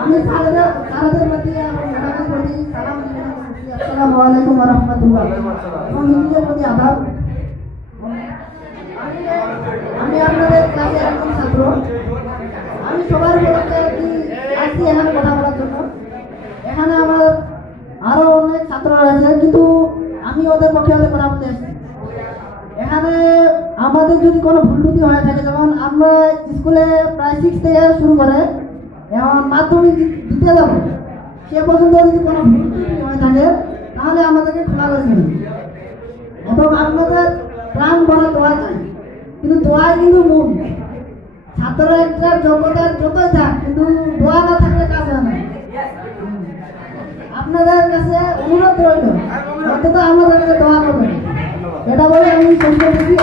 আমি স্যারদের প্রতি এবং ম্যাডামের প্রতি সালাম জানাচ্ছি। আসসালামু আলাইকুম ওয়া রাহমাতুল্লাহ। এবং হিন্দুদের প্রতি আদাব। আমি আপনাদের ক্লাসের একজন ছাত্র। আমি সবার বলতে আসছি এখানে কথা বলার জন্য। এখানে আমার আরো অনেক ছাত্র রয়েছে, কিন্তু আমি ওদের পক্ষে কথা বলতে এসেছি। এখানে আমাদের যদি কোনো ভুল ত্রুটি হয়ে থাকে, যেমন আমরা স্কুলে প্রায় 6 থেকে শুরু করে এখন মাধ্যমিক দিতে যাব, সে পর্যন্ত যদি কোনো ভুল ত্রুটি হয়ে থাকে তাহলে আমাদেরকে ক্ষমা করে দেবেন। এবং আপনাদের প্রাণ ভরা দোয়া চাই, কিন্তু দোয়াই কিন্তু মূল। ছাত্ররা একটা যোগ্যতার যতই থাক, কিন্তু দোয়া না থাকলে কাজ হয় না। আপনাদের কাছে অনুরোধ রইল, অন্তত আমাদের কাছে দোয়া করবেন। এটা বলে আমি শেষ করতেছি।